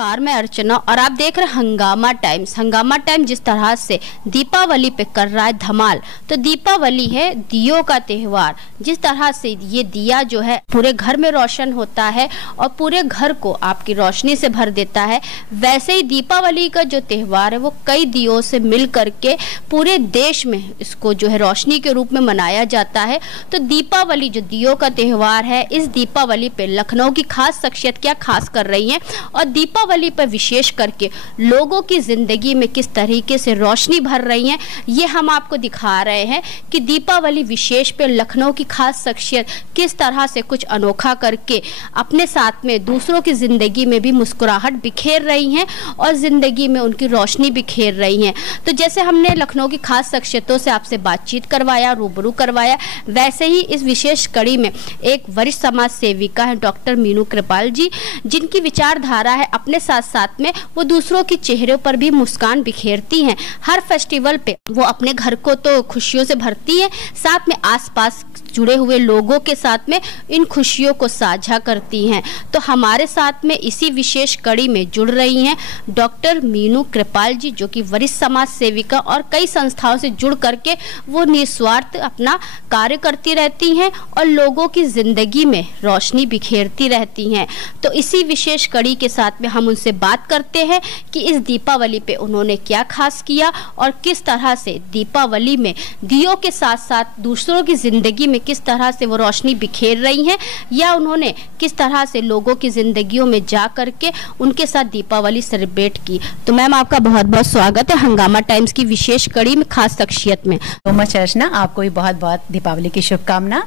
नमस्कार, मैं अर्चना और आप देख रहे हैं हंगामा टाइम्स। हंगामा टाइम जिस तरह से दीपावली पे कर रहा है धमाल, तो दीपावली है दियों का त्योहार। जिस तरह से ये दिया जो है पूरे घर में रोशन होता है और पूरे घर को आपकी रोशनी से भर देता है, वैसे ही दीपावली का जो त्योहार है वो कई दियों से मिल करके पूरे देश में इसको जो है रोशनी के रूप में मनाया जाता है। तो दीपावली जो दियों का त्योहार है, इस दीपावली पे लखनऊ की खास शख्सियत क्या खास कर रही हैं और दीपावली पर विशेष करके लोगों की जिंदगी में किस तरीके से रोशनी भर रही हैं, ये हम आपको दिखा रहे हैं कि दीपावली विशेष पे लखनऊ की खास शख्सियत किस तरह से कुछ अनोखा करके अपने साथ में दूसरों की जिंदगी में भी मुस्कुराहट बिखेर रही हैं और जिंदगी में उनकी रोशनी बिखेर रही हैं। तो जैसे हमने लखनऊ की खास शख्सियतों से आपसे बातचीत करवाया, रूबरू करवाया, वैसे ही इस विशेष कड़ी में एक वरिष्ठ समाज सेविका है डॉक्टर मीनू कृपाल जी, जिनकी विचारधारा है अपने साथ साथ में वो दूसरों के चेहरों पर भी मुस्कान बिखेरती हैं। हर फेस्टिवल पे वो अपने घर को तो खुशियों से भरती हैं, साथ में आसपास जुड़े हुए लोगों के साथ में इन खुशियों को साझा करती हैं। तो हमारे साथ में इसी विशेष कड़ी में जुड़ रही हैं डॉक्टर मीनू कृपाल जी, जो कि वरिष्ठ समाज सेविका और कई संस्थाओं से जुड़ करके वो निस्वार्थ अपना कार्य करती रहती हैं और लोगों की जिंदगी में रोशनी बिखेरती रहती हैं। तो इसी विशेष कड़ी के साथ में हम उनसे बात करते हैं कि इस दीपावली पे उन्होंने क्या खास किया और किस तरह से दीपावली में दियों के साथ साथ दूसरों की जिंदगी में किस तरह से वो रोशनी बिखेर रही हैं, या उन्होंने किस तरह से लोगों की जिंदगियों में जा करके उनके साथ दीपावली सेलिब्रेट की। तो मैम, आपका बहुत बहुत स्वागत है हंगामा टाइम्स की विशेष कड़ी में खास शख्सियत में। तो मच अर्चना, आपको भी बहुत बहुत दीपावली की शुभकामना।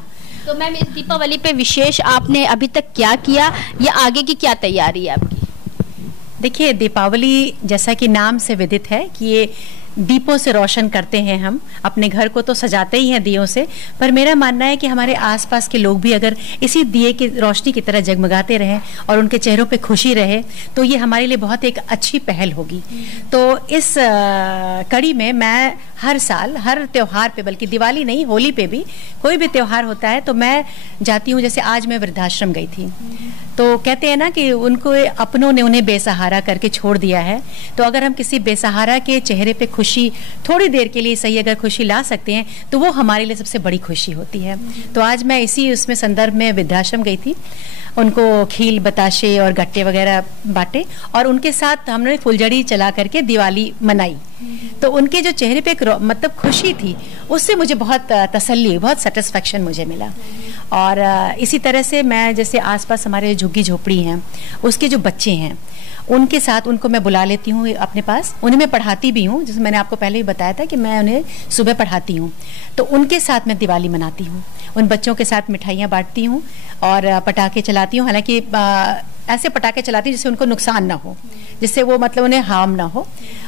तो मैम, इस दीपावली पे विशेष आपने अभी तक क्या किया या आगे की क्या तैयारी है आपकी? देखिए, दीपावली जैसा कि नाम से विदित है कि ये दीपों से रोशन करते हैं। हम अपने घर को तो सजाते ही हैं दियों से, पर मेरा मानना है कि हमारे आसपास के लोग भी अगर इसी दिए की रोशनी की तरह जगमगाते रहें और उनके चेहरों पे खुशी रहे, तो ये हमारे लिए बहुत एक अच्छी पहल होगी। तो इस कड़ी में मैं हर साल हर त्योहार पे, बल्कि दिवाली नहीं, होली पे भी कोई भी त्योहार होता है तो मैं जाती हूँ। जैसे आज मैं वृद्धाश्रम गई थी, तो कहते हैं ना कि उनको अपनों ने उन्हें बेसहारा करके छोड़ दिया है। तो अगर हम किसी बेसहारा के चेहरे पे खुशी थोड़ी देर के लिए सही अगर खुशी ला सकते हैं, तो वो हमारे लिए सबसे बड़ी खुशी होती है। तो आज मैं इसी उसमें संदर्भ में वृद्धाश्रम गई थी, उनको खील, बताशे और गट्टे वगैरह बांटे और उनके साथ हमने फुलझड़ी चला करके दिवाली मनाई। तो उनके जो चेहरे पे एक मतलब खुशी थी, उससे मुझे बहुत तसल्ली, बहुत सेटिस्फेक्शन मुझे मिला। और इसी तरह से मैं जैसे आसपास हमारे झुग्गी झोपड़ी हैं, उसके जो बच्चे हैं उनके साथ उनको मैं बुला लेती हूँ अपने पास, उन्हें मैं पढ़ाती भी हूँ। जैसे मैंने आपको पहले ही बताया था कि मैं उन्हें सुबह पढ़ाती हूँ, तो उनके साथ मैं दिवाली मनाती हूँ। उन बच्चों के साथ मिठाइयाँ बांटती हूँ और पटाखे चलाती हूँ। हालांकि ऐसे पटाखे चलाती हूँ जिससे उनको नुकसान ना हो, जिससे वो मतलब उन्हें हार्म ना हो।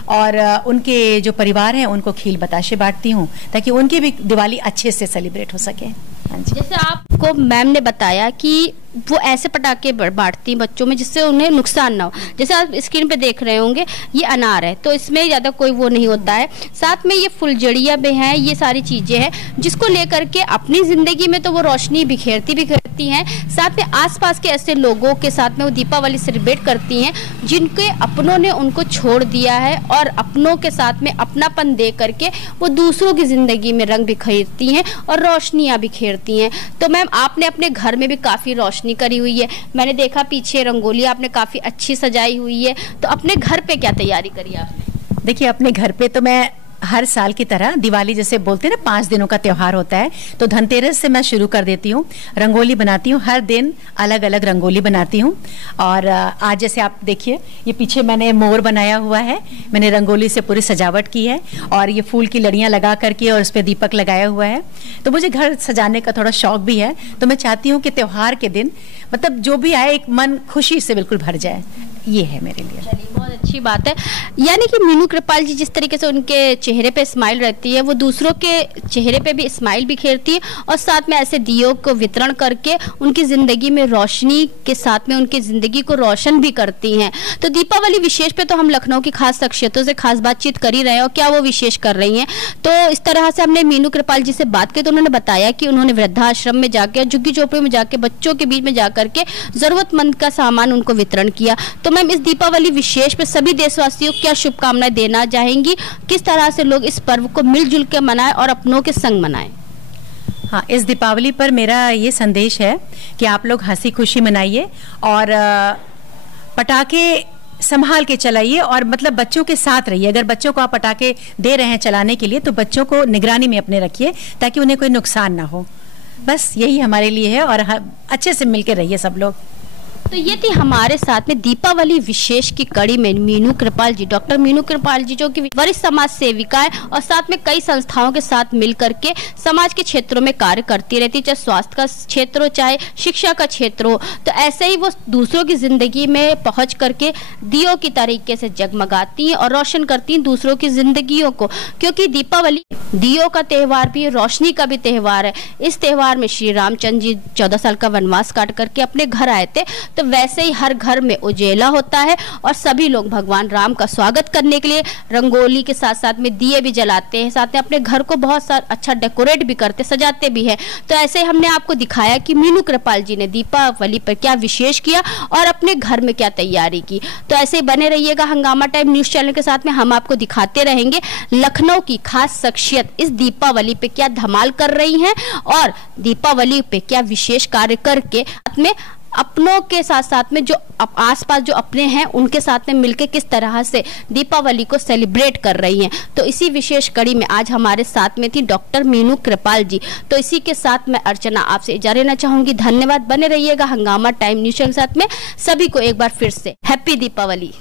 और उनके जो परिवार हैं उनको खील बताशे बांटती हूँ ताकि उनकी भी दिवाली अच्छे से सेलिब्रेट हो सके। हाँ जी। जैसे आपको मैम ने बताया कि वो ऐसे पटाखे बांटती हैं बच्चों में जिससे उन्हें नुकसान ना हो। जैसे आप स्क्रीन पे देख रहे होंगे, ये अनार है, तो इसमें ज़्यादा कोई वो नहीं होता है। साथ में ये फुलझड़ियाँ भी हैं, ये सारी चीज़ें हैं जिसको लेकर के अपनी ज़िंदगी में तो वो रोशनी बिखेरती हैं। साथ में आसपास के ऐसे लोगों के साथ में वो दीपावली सेलिब्रेट करती हैं जिनके अपनों ने उनको छोड़ दिया है, और अपनों के साथ में अपनापन दे करके वो दूसरों की ज़िंदगी में रंग बिखेरती हैं और रोशनियाँ बिखेरती हैं। तो मैम, आपने अपने घर में भी काफ़ी रोशनी करी हुई है, मैंने देखा पीछे रंगोली आपने काफी अच्छी सजाई हुई है। तो अपने घर पे क्या तैयारी करी आपने? देखिए, अपने घर पे तो मैं हर साल की तरह दिवाली जैसे बोलते हैं ना 5 दिनों का त्योहार होता है, तो धनतेरस से मैं शुरू कर देती हूँ। रंगोली बनाती हूँ, हर दिन अलग अलग रंगोली बनाती हूँ। और आज जैसे आप देखिए, ये पीछे मैंने मोर बनाया हुआ है, मैंने रंगोली से पूरी सजावट की है और ये फूल की लड़ियाँ लगा करके और उस पर दीपक लगाया हुआ है। तो मुझे घर सजाने का थोड़ा शौक भी है, तो मैं चाहती हूँ कि त्योहार के दिन मतलब जो भी आए एक मन खुशी से बिल्कुल भर जाए। ये है मेरे लिए। चलिए, बहुत अच्छी बात है। यानी कि मीनू कृपाल जी जिस तरीके से उनके चेहरे पे स्माइल रहती है, वो दूसरों के चेहरे पे भी स्माइल बिखेरती है और साथ में ऐसे दियों को वितरण करके उनकी ज़िंदगी में रोशनी के साथ में उनकी ज़िंदगी को रोशन भी करती हैं। तो दीपावली विशेष पे तो हम लखनऊ की खास शख्सियतों से खास बातचीत कर ही रहे हैं और क्या वो विशेष कर रही हैं। तो इस तरह से हमने मीनू कृपाल जी से बात की, तो उन्होंने बताया कि उन्होंने वृद्धाश्रम में जाकर, झुग्गी झोपड़ी में जाके, बच्चों के बीच में जाकर के ज़रूरतमंद का सामान उनको वितरण किया। तो मैम, इस दीपावली विशेष पे सभी देशवासियों को क्या शुभकामनाएं देना चाहेंगी? किस तरह से लोग इस पर्व को मिलजुल के मनाएं और अपनों के संग मनाएं? हाँ, इस दीपावली पर मेरा ये संदेश है कि आप लोग हंसी खुशी मनाइए और पटाखे संभाल के चलाइए और मतलब बच्चों के साथ रहिए। अगर बच्चों को आप पटाखे दे रहे हैं चलाने के लिए तो बच्चों को निगरानी में अपने रखिए ताकि उन्हें कोई नुकसान ना हो। बस यही हमारे लिए है और अच्छे से मिलकर रहिए सब लोग। तो ये थी हमारे साथ में दीपावली विशेष की कड़ी में मीनू कृपाल जी, डॉक्टर मीनू कृपाल जी, जो कि वरिष्ठ समाज सेविका है और साथ में कई संस्थाओं के साथ मिल करके समाज के क्षेत्रों में कार्य करती रहती, चाहे स्वास्थ्य का क्षेत्र हो, चाहे शिक्षा का क्षेत्र हो। तो ऐसे ही वो दूसरों की जिंदगी में पहुंच करके दियों की तरीके से जगमगाती हैं और रोशन करती हैं दूसरों की जिंदगियों को, क्योंकि दीपावली दियों का त्योहार भी, रोशनी का भी त्योहार है। इस त्योहार में श्री रामचंद्र जी 14 साल का वनवास काट करके अपने घर आए थे, तो वैसे ही हर घर में उजेला होता है और सभी लोग भगवान राम का स्वागत करने के लिए रंगोली के साथ साथ में दिए भी जलाते हैं, साथ में अपने घर को बहुत सारा अच्छा डेकोरेट भी करते, सजाते भी हैं। तो ऐसे हमने आपको दिखाया कि मीनू कृपाल जी ने दीपावली पर क्या विशेष किया और अपने घर में क्या तैयारी की। तो ऐसे ही बने रहिएगा हंगामा टाइम न्यूज चैनल के साथ में। हम आपको दिखाते रहेंगे लखनऊ की खास शख्सियत इस दीपावली पे क्या धमाल कर रही हैं और दीपावली पे क्या विशेष कार्य करके अपने अपनों के साथ साथ में जो आसपास जो अपने हैं उनके साथ में मिलकर किस तरह से दीपावली को सेलिब्रेट कर रही हैं। तो इसी विशेष कड़ी में आज हमारे साथ में थी डॉक्टर मीनू कृपाल जी। तो इसी के साथ मैं अर्चना आपसे इजाजत लेना चाहूंगी। धन्यवाद। बने रहिएगा हंगामा टाइम न्यूज के साथ में। सभी को एक बार फिर से हैप्पी दीपावली।